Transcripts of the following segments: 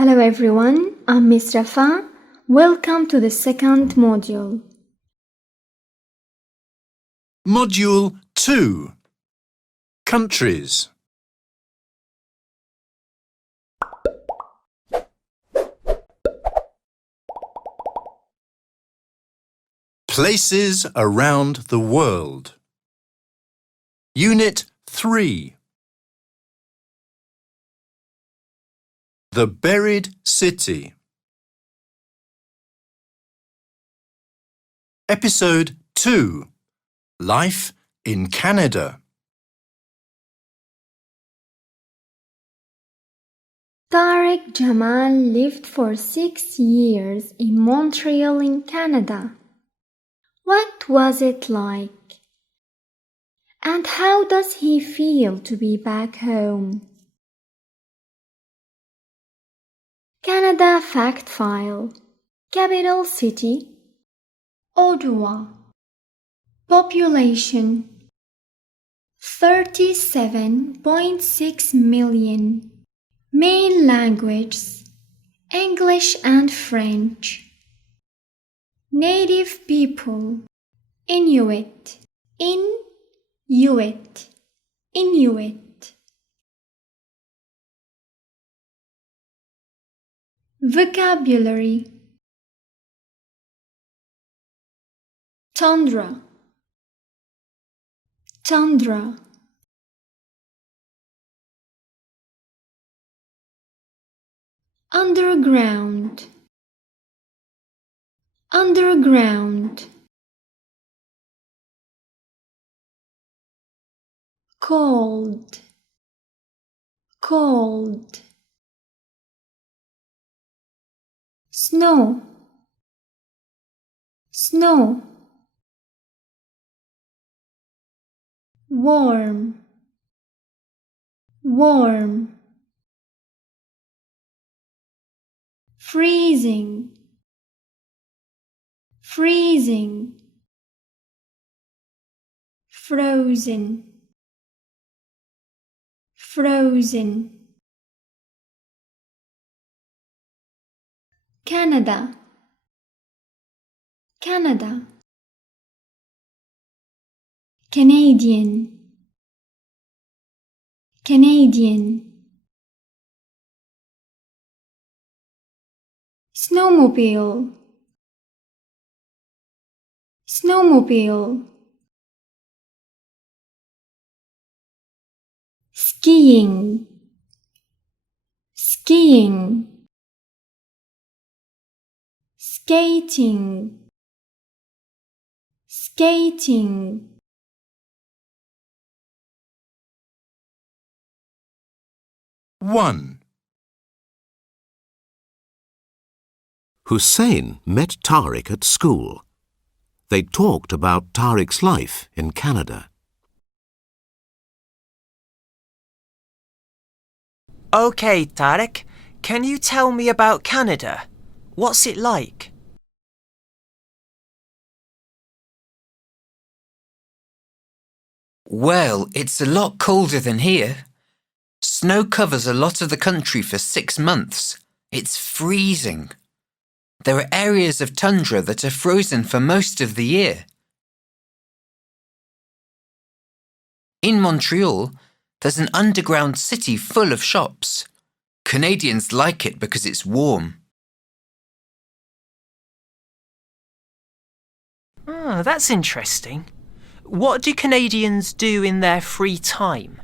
Hello everyone, I'm Miss Rafa. Welcome to the second module. Module 2. Countries. Places around the world. Unit 3. The Buried City. Episode 2. Life in Canada. Tariq Jamal lived for 6 years in Montreal in Canada. What was it like? And how does he feel to be back home? Canada Fact File. Capital City Ottawa. Population 37.6 million. Main languages English and French. Native people Inuit. Inuit. Vocabulary Tundra. Underground. Cold. Snow. Warm. Freezing. Frozen. Canada. Canadian. Snowmobile. Skiing. Skating. 1. Hussein met Tariq at school. They talked about Tariq's life in Canada. Okay, Tariq, can you tell me about Canada? What's it like? Well, it's a lot colder than here. Snow covers a lot of the country for 6 months. It's freezing. There are areas of tundra that are frozen for most of the year. In Montreal, there's an underground city full of shops. Canadians like it because it's warm. Oh, that's interesting. What do Canadians do in their free time?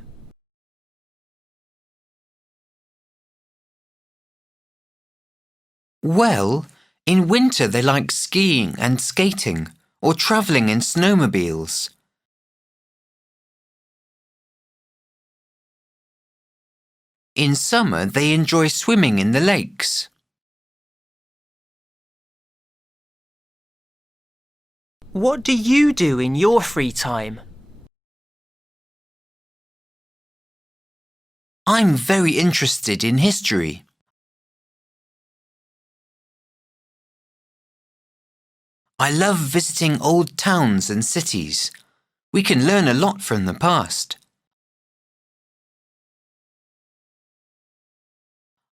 Well, in winter they like skiing and skating or travelling in snowmobiles. In summer they enjoy swimming in the lakes. What do you do in your free time? I'm very interested in history. I love visiting old towns and cities. We can learn a lot from the past.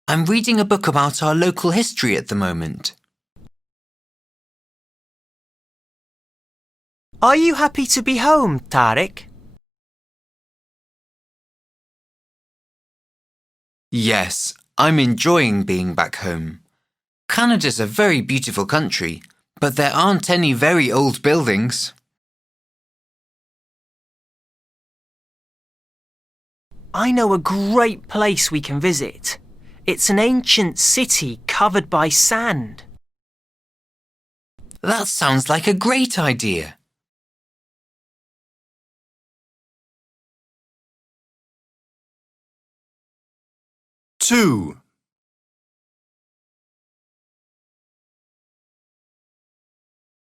I'm reading a book about our local history at the moment. Are you happy to be home, Tariq? Yes, I'm enjoying being back home. Canada's a very beautiful country, but there aren't any very old buildings. I know a great place we can visit. It's an ancient city covered by sand. That sounds like a great idea. Two.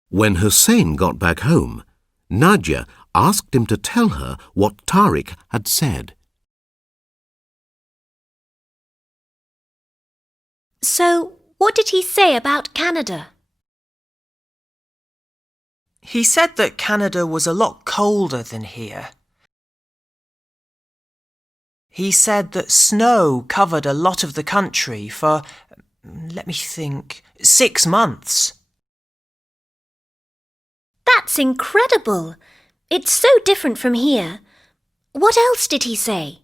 When Hussein got back home, Nadia asked him to tell her what Tariq had said. So, what did he say about Canada? He said that Canada was a lot colder than here. He said that snow covered a lot of the country for, 6 months. That's incredible! It's so different from here. What else did he say?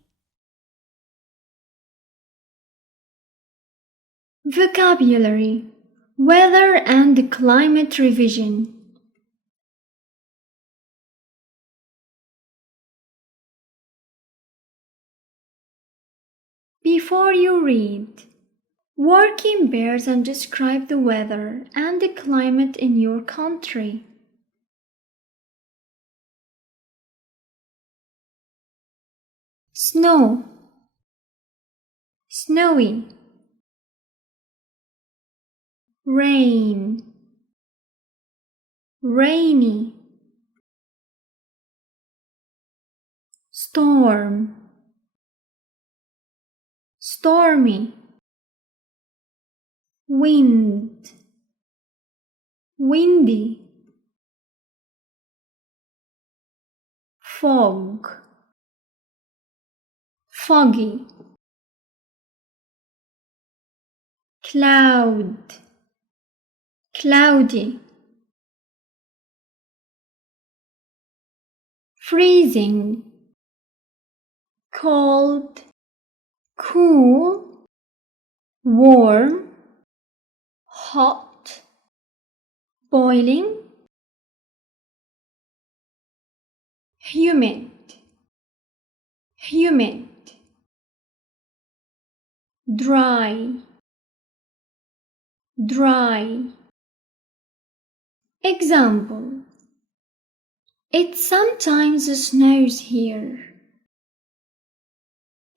Vocabulary, weather and climate revision. Before you read, work in pairs and describe the weather and the climate in your country. Snow, snowy. Rain, rainy. Storm, stormy. Wind, windy. Fog, foggy. Cloud, cloudy. Freezing, cold, cool, warm, hot, boiling. Humid, humid. Dry, dry. Example: it sometimes snows here.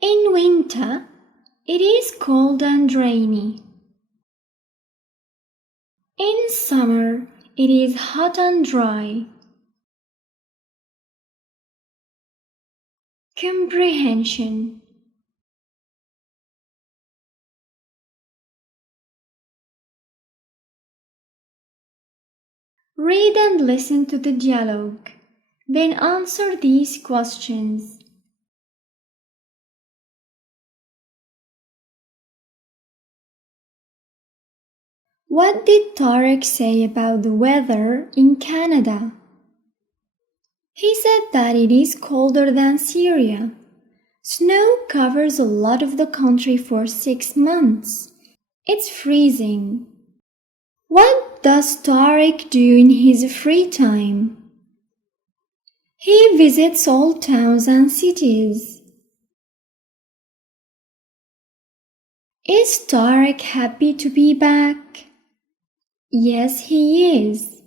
In winter, it is cold and rainy. In summer, it is hot and dry. Comprehension. Read and listen to the dialogue, then answer these questions. What did Tariq say about the weather in Canada? He said that it is colder than Syria. Snow covers a lot of the country for 6 months. It's freezing. What does Tariq do in his free time? He visits old towns and cities. Is Tariq happy to be back? Yes, he is.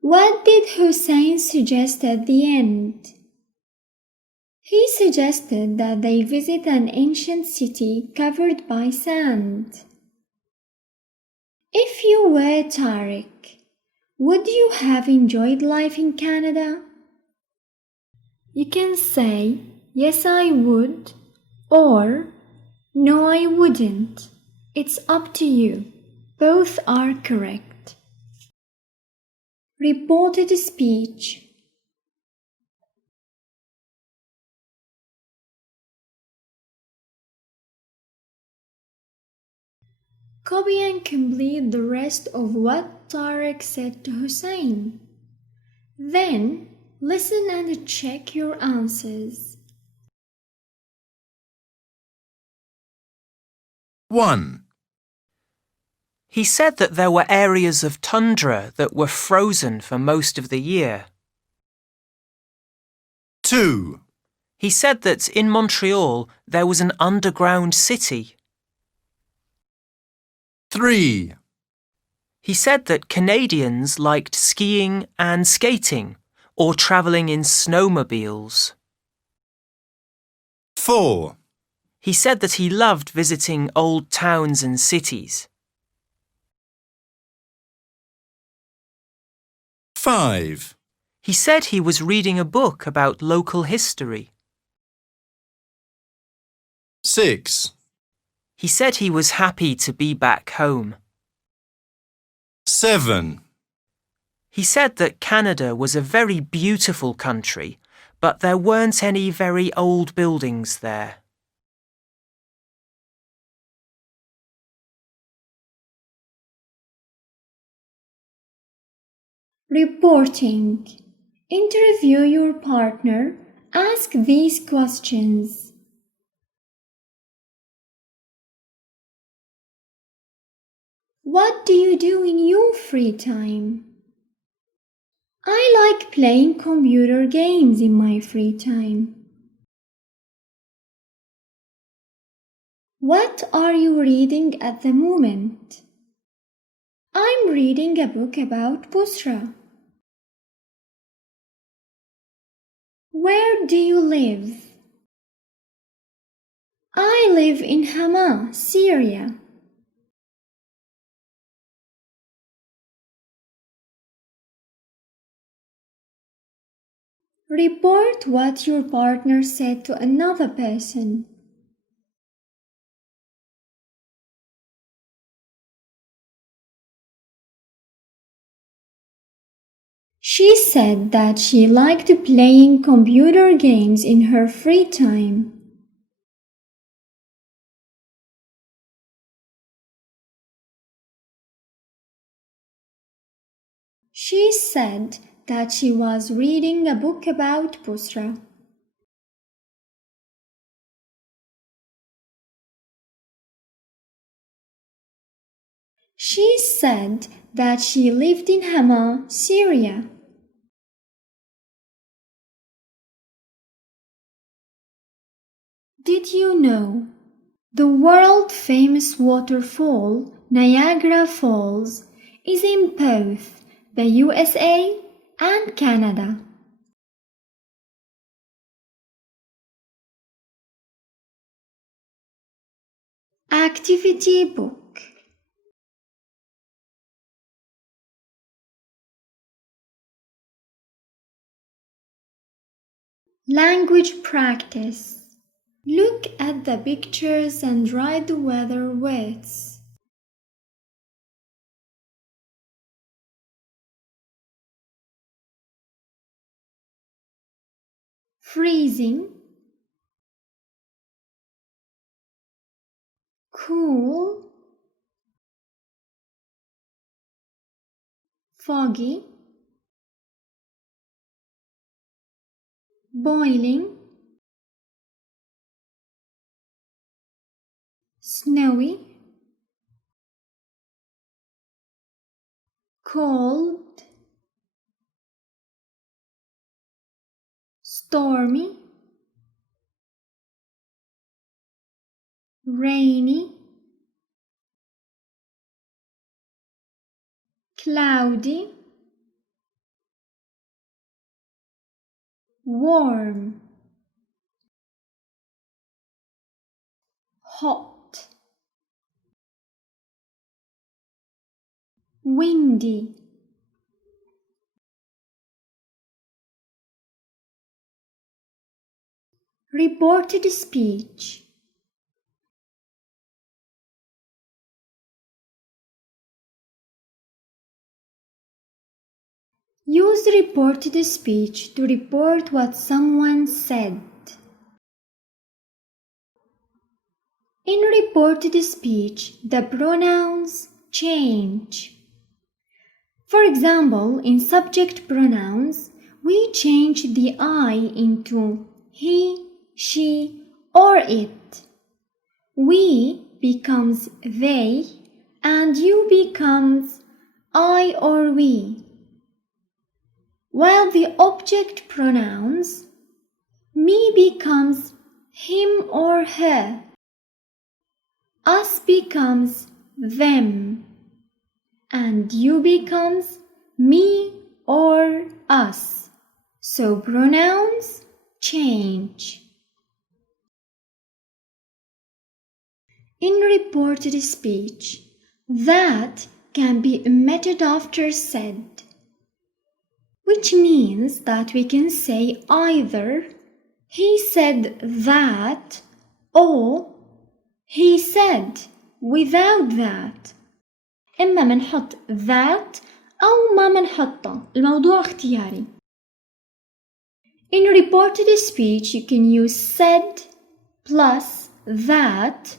What did Hussein suggest at the end? He suggested that they visit an ancient city covered by sand. If you were Tariq, would you have enjoyed life in Canada? You can say, yes I would, or no I wouldn't. It's up to you. Both are correct. Reported speech. Copy and complete the rest of what Tariq said to Hussein. Then, listen and check your answers. 1. He said that there were areas of tundra that were frozen for most of the year. 2. He said that in Montreal there was an underground city. 3. He said that Canadians liked skiing and skating, or travelling in snowmobiles. 4. He said that he loved visiting old towns and cities. 5. He said he was reading a book about local history. 6. He said he was happy to be back home. 7. He said that Canada was a very beautiful country, but there weren't any very old buildings there. Reporting. Interview your partner. Ask these questions. What do you do in your free time? I like playing computer games in my free time. What are you reading at the moment? I'm reading a book about Busra. Where do you live? I live in Hama, Syria. Report what your partner said to another person. She said that she liked playing computer games in her free time. She said that she was reading a book about Busra. She said that she lived in Hama, Syria. Did you know the world-famous waterfall, Niagara Falls, is in both the USA and Canada? Activity book. Language practice. Look at the pictures and write the weather words. Freezing, cool, foggy, boiling, snowy, cold, stormy, rainy, cloudy, warm, hot, windy. Reported speech. Use reported speech to report what someone said. In reported speech, the pronouns change. For example, in subject pronouns, we change the I into he, she, or it. We becomes they, and you becomes I or we. While the object pronouns, me becomes him or her. Us becomes them, and you becomes me or us. So pronouns change. In reported speech, that can be omitted after said, which means that we can say either he said that or he said without that. إما منحط that أو ما منحطه. الموضوع اختياري. In reported speech, you can use said plus that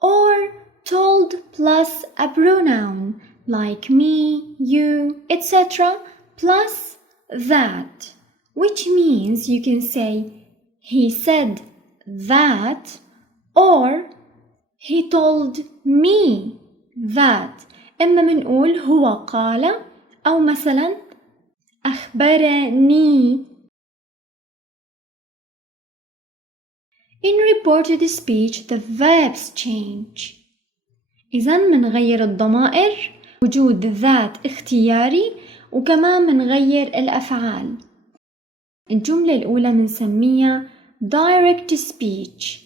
or told plus a pronoun like me, you, etc. plus that, which means you can say he said that or he told me that. إما منقول هو قال أو مثلا أخبرني. In reported speech, the verbs change. إذن منغير الضمائر، وجود ذات اختياري، وكمان منغير الأفعال. الجملة الأولى منسميها direct speech،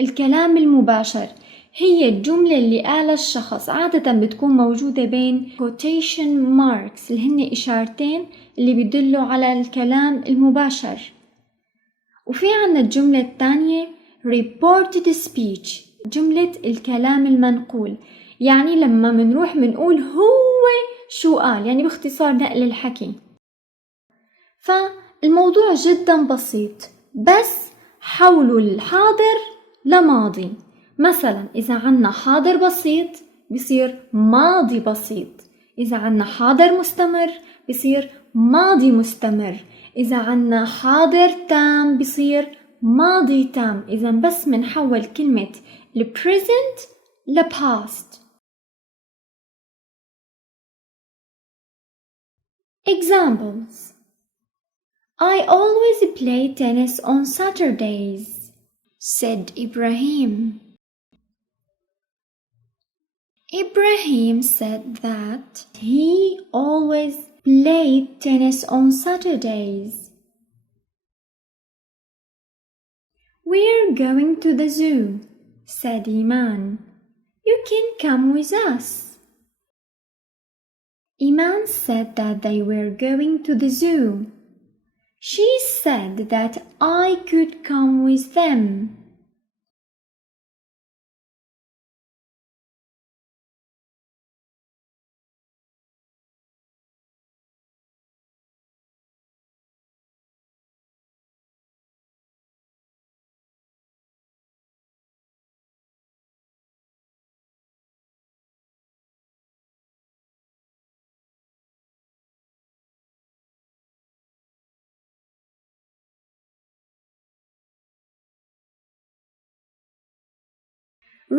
الكلام المباشر. هي الجملة اللي قالها الشخص، عادة بتكون موجودة بين quotation marks اللي هن إشارتين اللي بيدلوا على الكلام المباشر. وفي عنا الجملة الثانية reported speech، جملة الكلام المنقول، يعني لما منروح منقول هو شو قال، يعني باختصار نقل الحكي. فالموضوع جدا بسيط، بس حولوا الحاضر لماضي. مثلا إذا عنا حاضر بسيط بيصير ماضي بسيط، إذا عنا حاضر مستمر بيصير ماضي مستمر، إذا عنا حاضر تام بيصير ماضي تام. إذا بس منحول كلمة present ل past. Examples: I always play tennis on Saturdays, said Ibrahim. Ibrahim said that he always played tennis on Saturdays. We're going to the zoo, said Iman. You can come with us. Iman said that they were going to the zoo. She said that I could come with them.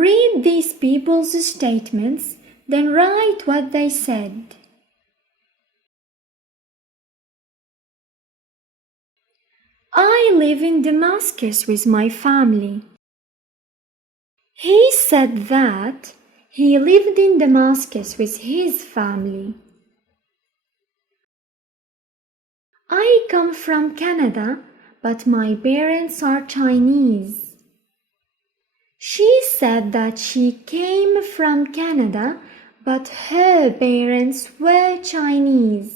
Read these people's statements, then write what they said. I live in Damascus with my family. He said that he lived in Damascus with his family. I come from Canada, but my parents are Chinese. She said that she came from Canada, but her parents were Chinese.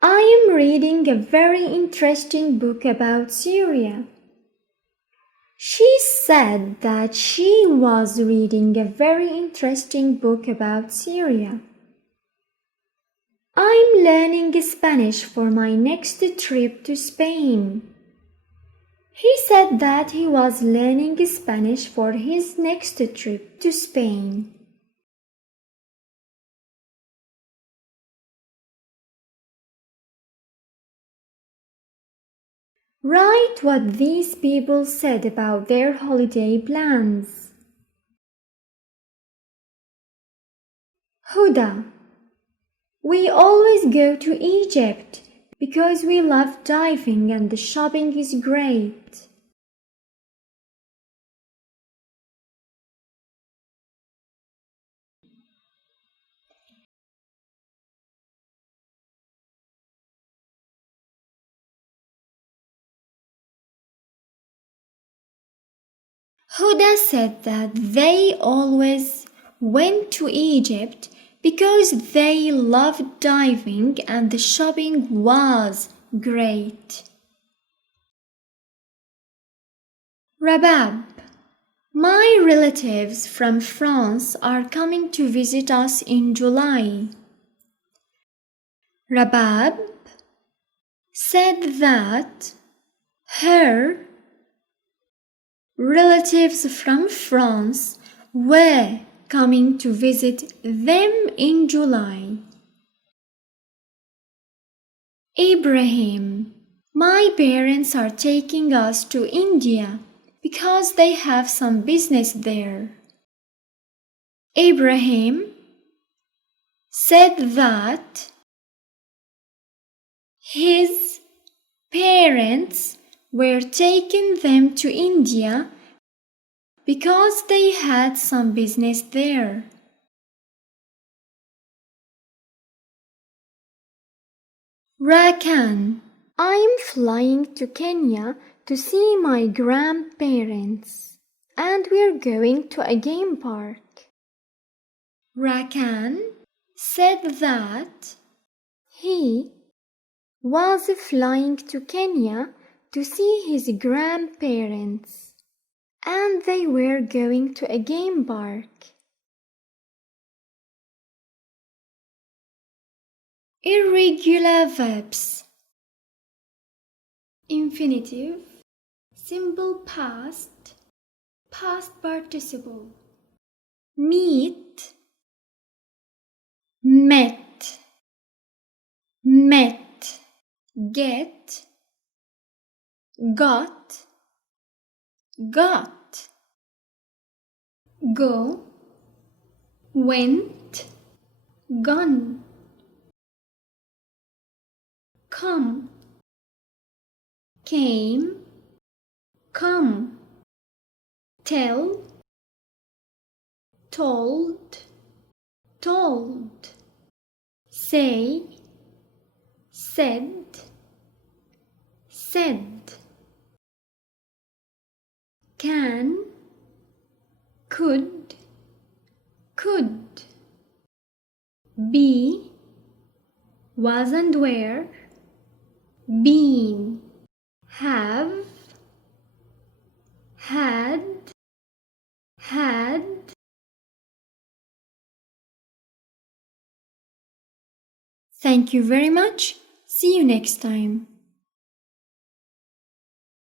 I am reading a very interesting book about Syria. She said that she was reading a very interesting book about Syria. I'm learning Spanish for my next trip to Spain. He said that he was learning Spanish for his next trip to Spain. Write what these people said about their holiday plans. Huda: we always go to Egypt because we love diving and the shopping is great. Huda said that they always went to Egypt because they loved diving and the shopping was great. Rabab: my relatives from France are coming to visit us in July. Rabab said that her relatives from France were coming to visit them in July. Ibrahim: my parents are taking us to India because they have some business there. Ibrahim said that his parents were taking them to India because they had some business there. Rakan: I'm flying to Kenya to see my grandparents and we're going to a game park. Rakan said that he was flying to Kenya to see his grandparents and they were going to a game park. Irregular verbs: infinitive, simple past, past participle. Meet, met, met. Get, got, got. Go, went, gone. Come, came, come. Tell, told, told. Say, said, said. Can, could, could. Be, was and were, been. Have, had, had. Thank you very much. See you next time.